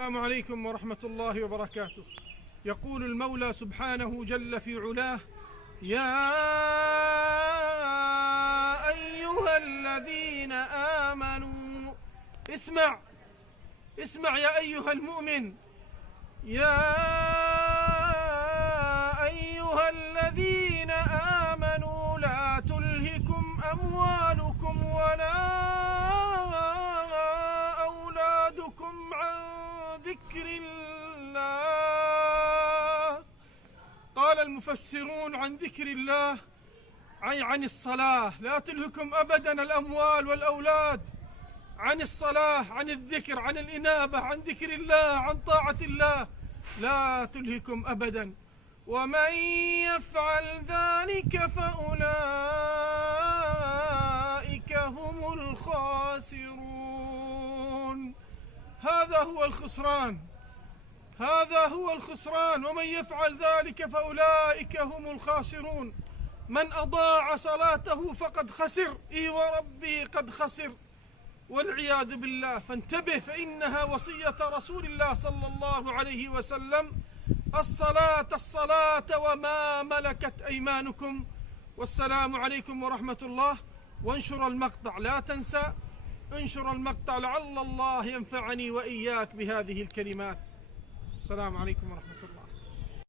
السلام عليكم ورحمة الله وبركاته. يقول المولى سبحانه جل في علاه: يا أيها الذين آمنوا، اسمع يا أيها المؤمن، يا أيها الذين آمنوا لا تلهكم أموالكم ولا أولادكم عن ذكر الله. قال المفسرون عن ذكر الله أي عن الصلاة. لا تلهكم أبدا الأموال والأولاد عن الصلاة، عن الذكر، عن الإنابة، عن ذكر الله، عن طاعة الله، لا تلهكم أبدا. ومن يفعل ذلك فأولئك هم الخاسرون. هذا هو الخسران. ومن يفعل ذلك فأولئك هم الخاسرون. من أضاع صلاته فقد خسر، وربي قد خسر والعياذ بالله. فانتبه، فإنها وصية رسول الله صلى الله عليه وسلم: الصلاة وما ملكت أيمانكم. والسلام عليكم ورحمة الله. وانشر المقطع، لا تنسى انشر المقطع لعل الله ينفعني وإياك بهذه الكلمات. السلام عليكم ورحمة الله.